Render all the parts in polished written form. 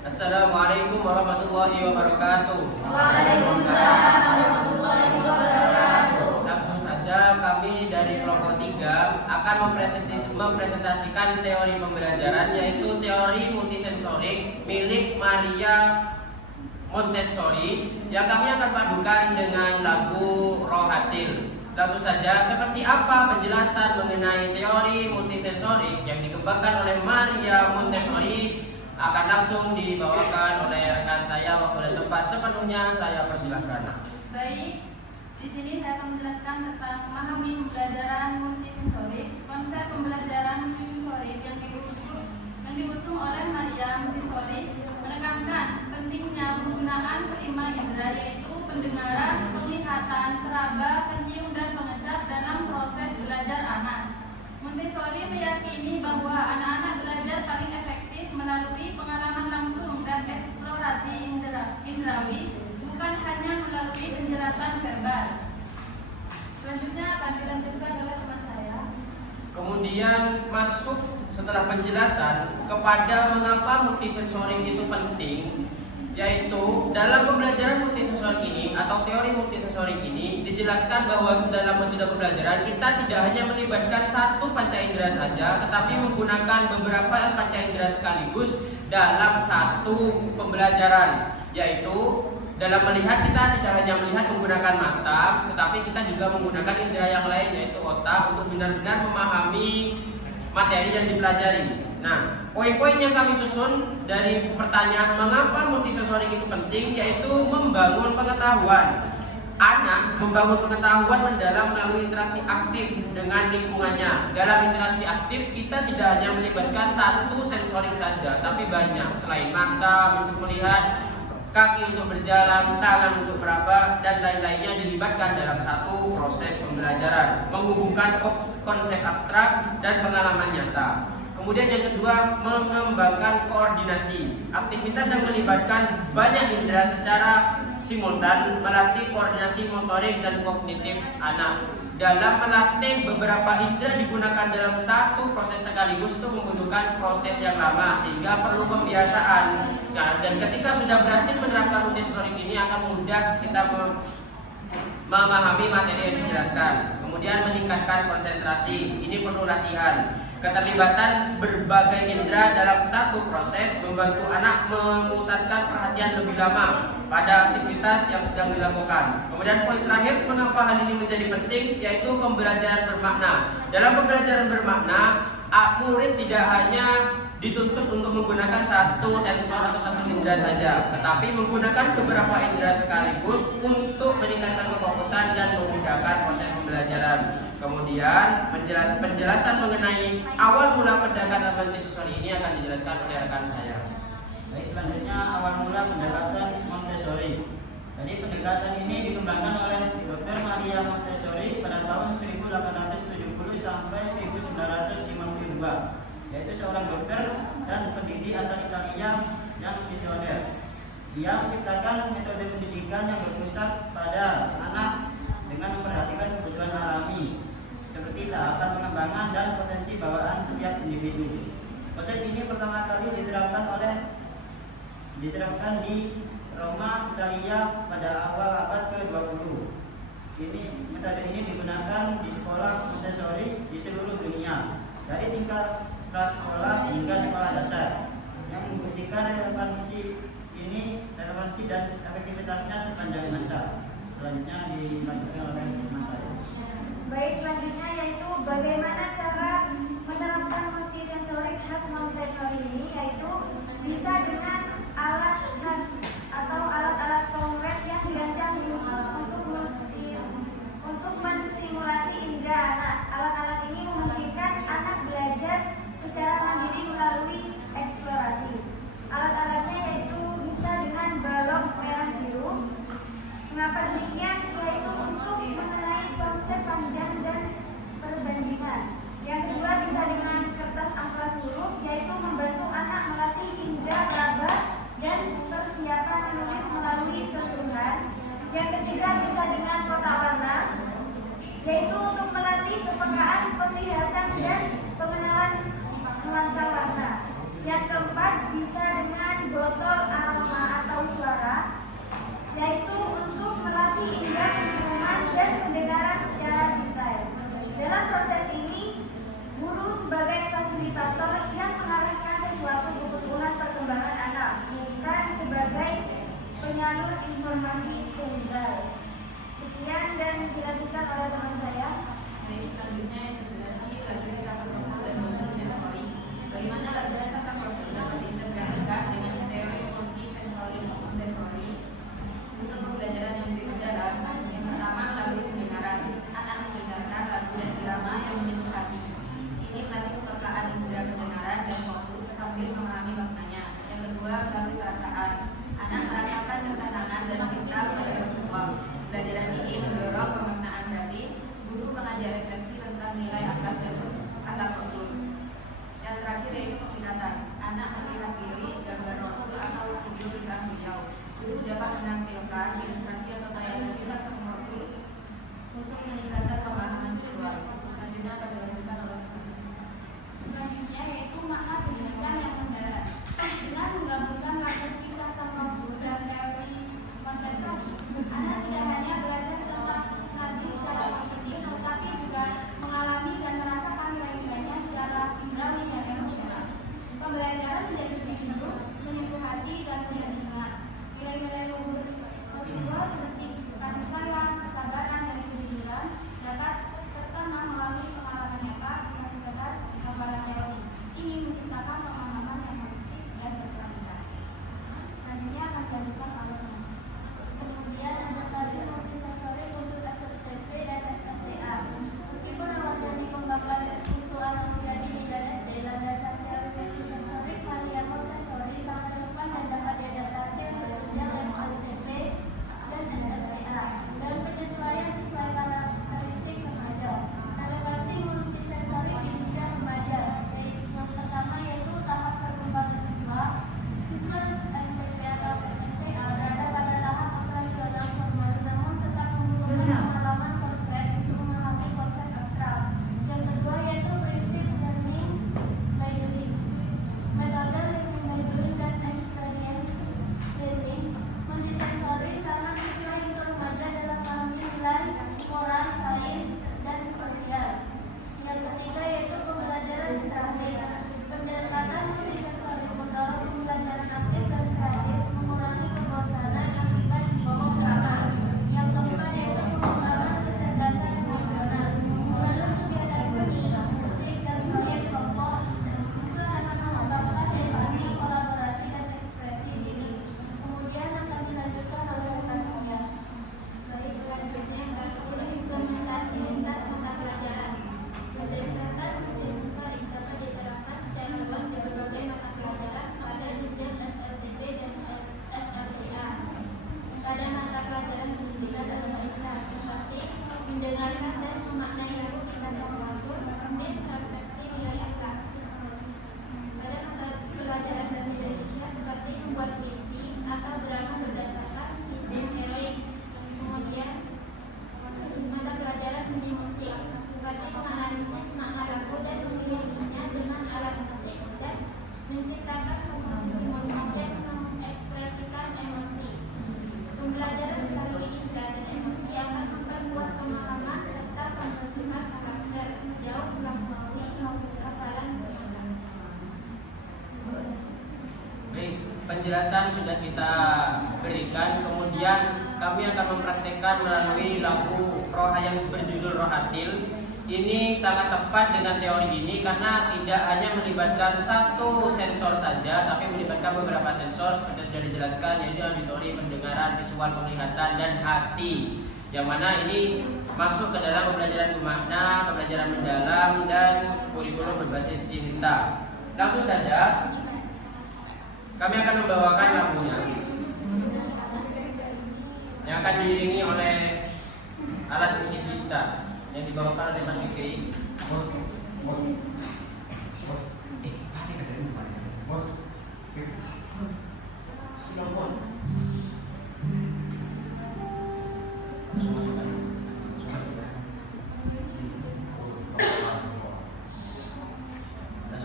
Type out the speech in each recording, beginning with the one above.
Assalamualaikum warahmatullahi wabarakatuh. Waalaikumsalam warahmatullahi wabarakatuh. Langsung saja kami dari kelompok 3 akan mempresentasikan teori pembelajaran, yaitu teori multisensorik milik Maria Montessori yang kami akan padukan dengan lagu Rohatil. Langsung saja, seperti apa penjelasan mengenai teori multisensorik yang dikembangkan oleh Maria Montessori akan langsung dibawakan oleh rekan saya. Waktu dan tempat sepenuhnya saya persilahkan. Baik, di sini saya akan menjelaskan tentang memahami pembelajaran multisensorik. Konsep pembelajaran multisensorik yang diusung oleh Maria Montessori menekankan pentingnya penggunaan kelima indera, yaitu pendengaran, penglihatan, peraba, pencium, dan pengecap dalam proses belajar anak. Montessori meyakini bahwa anak-anak belajar paling efektif melalui pengalaman langsung dan eksplorasi indrawi, bukan hanya melalui penjelasan verbal. Selanjutnya akan dilanjutkan oleh teman saya. Kemudian masuk setelah penjelasan kepada mengapa multisensorik itu penting, yaitu dalam pembelajaran multisensorik ini atau teori multisensorik ini dijelaskan bahwa dalam metode pembelajaran kita tidak hanya melibatkan satu panca indera saja, tetapi menggunakan beberapa panca indera sekaligus dalam satu pembelajaran. Yaitu dalam melihat kita tidak hanya melihat menggunakan mata, tetapi kita juga menggunakan indera yang lain, yaitu otak, untuk benar-benar memahami materi yang dipelajari. Nah, poin-poin yang kami susun dari pertanyaan mengapa multisensorik itu penting, yaitu membangun pengetahuan. Anak membangun pengetahuan mendalam melalui interaksi aktif dengan lingkungannya. Dalam interaksi aktif kita tidak hanya melibatkan satu sensorik saja, tapi banyak. Selain mata untuk melihat, kaki untuk berjalan, tangan untuk meraba, dan lain-lainnya dilibatkan dalam satu proses pembelajaran, menghubungkan konsep abstrak dan pengalaman nyata. Kemudian yang kedua, mengembangkan koordinasi. Aktivitas yang melibatkan banyak indera secara simultan melatih koordinasi motorik dan kognitif anak. Dalam melatih beberapa indera digunakan dalam satu proses sekaligus itu membutuhkan proses yang lama, sehingga perlu pembiasaan. Nah, dan ketika sudah berhasil menerapkan multisensorik ini akan mudah kita memahami materi yang dijelaskan. Kemudian meningkatkan konsentrasi, ini perlu latihan. Keterlibatan berbagai indera dalam satu proses membantu anak memusatkan perhatian lebih lama pada aktivitas yang sedang dilakukan. Kemudian poin terakhir, mengapa hal ini menjadi penting, yaitu pembelajaran bermakna. Dalam pembelajaran bermakna, murid tidak hanya dituntut untuk menggunakan satu sensor atau satu indera saja, tetapi menggunakan beberapa indera sekaligus untuk meningkatkan kefokusan dan memudahkan proses pembelajaran. Kemudian penjelasan mengenai awal mula pendekatan Montessori ini akan dijelaskan oleh rekan saya. Baik, selanjutnya awal mula pendekatan Montessori. Jadi pendekatan ini dikembangkan oleh Dr. Maria Montessori pada tahun 1870 sampai 1952. Yaitu seorang dokter dan pendidik asal Italia yang visioner. Dia menciptakan metode pendidikan yang berpusat pada anak dengan memperhatikan kebutuhan alami, seperti tahapan pengembangan dan potensi bawaan setiap individu. Konsep ini pertama kali diterapkan di Roma, Italia pada awal abad ke-20. Metode ini digunakan di sekolah Montessori di seluruh dunia, dari tingkat prasekolah hingga sekolah dasar, yang membuktikan relevansi dan efektivitasnya sepanjang masa. Selanjutnya dilanjutkan oleh teman saya. Baik, selanjutnya yaitu bagaimana cara menerapkan multisensorik khas Montessori ini, yaitu bisa dengan alat khas atau alat-alat konkret yang dirancang khusus untuk menstimulasi indera anak. Alat-alat ini memungkinkan anak belajar secara mandiri melalui eksplorasi. Alat-alatnya yaitu bisa dengan balok merah biru. Mengapa demikian? Yaitu untuk mengenai konsep panjang dan perbandingan. Yang kedua, bisa dengan kertas amplas huruf, yaitu membantu anak melatih indera raba dan persiapan menulis melalui sentuhan. Yang ketiga, bisa dengan kotak warna, yaitu untuk melatih kepekaan penglihatan dan pengenalan nuansa warna. Yang keempat, bisa dengan bola botol aroma atau suara, yaitu untuk melatih indera penciuman dan pendengaran secara detail. Dalam proses ini, guru sebagai fasilitator yang mengarahkan sesuatu kebutuhan perkembangan anak, bukan sebagai penyalur informasi tunggal. Sekian dan dilanjutkan oleh teman saya. Baik, selanjutnya integrasi laju sasaprosa dan multisensori. Bagaimana laju sasaprosa dapat diintegrasikan dengan teori multisensori Montessori untuk pembelajaran yang lebih mendalam? Yang pertama, melalui pendengaran. Anak mendengarkan lagu dan irama yang menyentuh hati. Ini melatih kepekaan indera pendengaran dan fokus sambil memahami maknanya. Yang kedua, melalui perasaan. Anak merasakan ketenangan dan signal pada Rasulullah. Pelajaran ini mendorong pemaknaan batin. Guru mengajar refleksi tentang nilai akhlak dan akhlak Rasul. Yang terakhir yaitu penglihatan. Anak melihat diri, gambar Rasul atau video kisah beliau. Guru dapat menampilkan ilustrasi atau tayangan kisah sang Rasul untuk meningkatkan pemahaman siswa. Selanjutnya akan dilanjutkan oleh selanjutnya yaitu makna pendidikan yang mendalam. Dengan menggabungkan latar kisah sang Rasul dan teori Montessori, anak tidak hanya belajar tentang Nabi secara kognitif, tetapi juga mengalami dan merasakan nilai-nilainya secara indrawi dan emosional. Pembelajaran menjadi lebih hidup, menyentuh hati dan mudah diingat. Nilai-nilai luhur Rasulullah seperti kasih sayang, kesabaran, dan kejujuran dapat tertanam melalui pengalaman nyata, bukan sekedar hafalan teori. Ini menciptakan pemahaman yang holistik dan berkelanjutan. Selanjutnya akan dilanjutkan oleh Kemudian adaptasi multisensori untuk SLTP dan SLTA. Meskipun awalnya dikembangkan untuk anak usia dini dan SD, landasan teori multisensori Maria Montessori sangat relevan dan dapat diadaptasi untuk jenjang SLTP dan SLTA dan penyesuaian sesuai karakteristik remaja. Adaptasi multisensori di jenjang remaja, yang pertama yaitu tahap perkembangan siswa. Siswa SLTP atau SLTA berada pada tahap operasional formal, namun tetap membutuhkan pengalaman konkret untuk memahami konsep abstrak. Yang kedua yaitu prinsip learning by doing. Metode learning by doing dan experience learning multisensori sangat sesuai untuk remaja dalam memahami nilai moral, sains, dan sosial. Yang ketiga yaitu pembelajaran strategi. Pendekatan multisensori mendorong pembelajaran aktif dan kreatif, mengurangi kebosanan akibat bohong selama. Yang keempat yaitu pengembangan kecerdasan emosional. Melalui kegiatan seni, musik, dan proyek kelompok, siswa dapat mengembangkan empati, kolaborasi, dan ekspresi diri. Kemudian akan dilanjutkan oleh rekan saya. Baik, selanjutnya implementasi lintas mata pelajaran. Berdasarkan multisensori dapat diterapkan secara luas di berbagai mata pelajaran pada jenjang SLTP dan SLTA. Pada mata pelajaran pendidikan agama Islam seperti mendengarkan dan memaknai lagu kisah sang Rasul sambil refleksi nilai akhlak. Pada mata pelajaran bahasa Indonesia seperti membuat puisi atau drama berdasarkan kisah heroik. Kemudian mata pelajaran seni musik seperti menganalisis makna lagu dan mengiringinya dengan alat musik dan menciptakan komposisi musik dan mengekspresikan emosi. Pembelajaran melalui indera dan emosi akan memperkuat pemahaman serta pembentukan karakter jauh melampaui hafalan semata. Baik, penjelasan sudah kita berikan. Kemudian kami akan mempraktekkan melalui lagu Roha yang berjudul Rohatil. Ini sangat tepat dengan teori ini karena tidak hanya melibatkan satu sensor saja, tapi melibatkan beberapa sensor seperti sudah dijelaskan, yaitu auditori, pendengaran, visual, penglihatan, dan hati. Yang mana ini masuk ke dalam pembelajaran bermakna, pembelajaran mendalam, dan kurikulum berbasis cinta. Langsung saja kami akan membawakan lagunya yang akan diiringi oleh alat musik gitar yang dibawakan oleh Mas Fikri.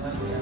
Masuk ya.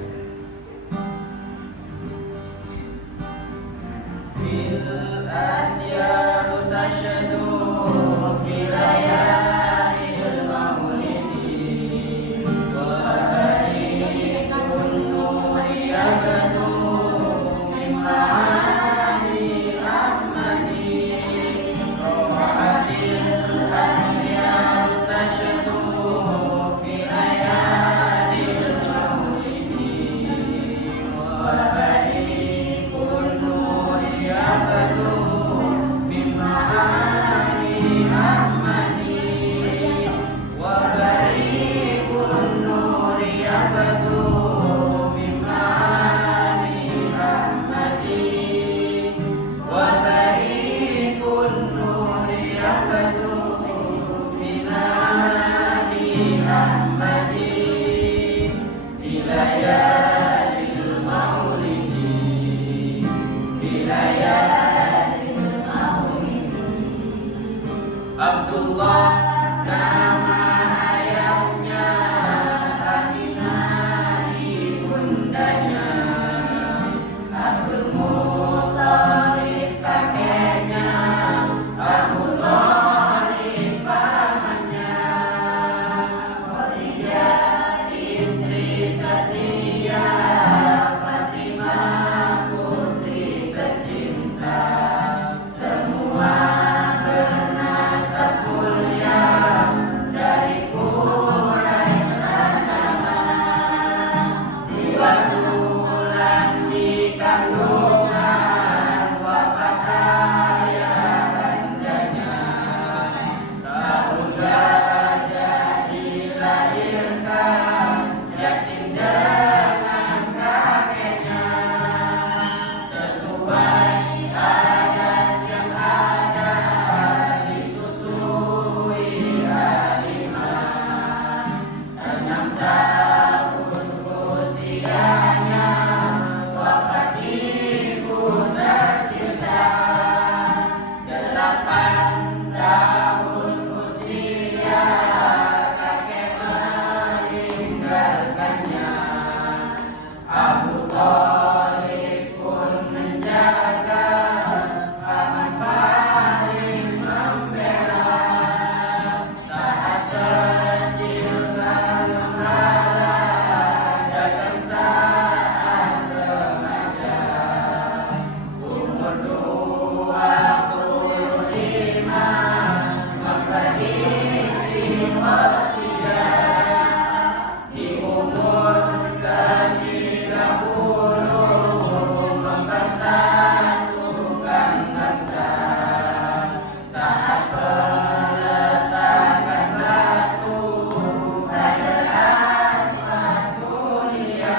Abdullah nama ayahnya, Aminah ibundanya, Abdul Muthalib kakeknya, Abu Thalib pamannya, Khadijah istri setia, Fatimah putri tercinta, semua mulia dari Quraisy ternama, 2 bulan di kandungan, wafat ayahndanya, tahun gajah dilahirkan, yatim dengan kakeknya, sesuai adat yang ada disusui Halimah, 6 tahun usianya, wafat ibu tercinta, 8 tahun usia kakek meninggalkannya, Abu Thalib pun menjaga, paman paling membela, saat kecil mengembala, dagang saat remaja, umur 25 memberi istri Khadijah, di umur ke-30 mempersatukan bangsa, saat peletakan batu Hajar Aswad mulia,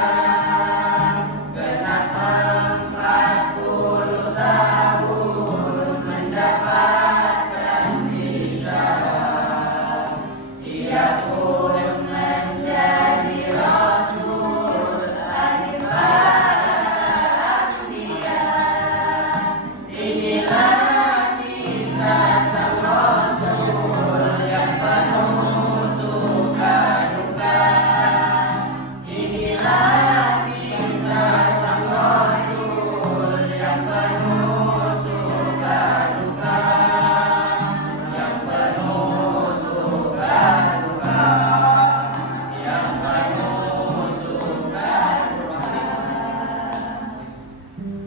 genap 40 tahun mendapatkan isyarat, ia pun menjadi rasul akhir para anbiya. Inilah kisah sang rasul yang penuh suka duka. Inilah kisah sang rasul yang penuh suka duka, yang penuh suka duka, yang penuh suka duka.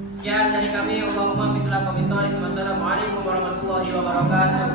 Sekian dari kami. Allahumma fitlah komentar. Wassalamualaikum warahmatullahi wabarakatuh.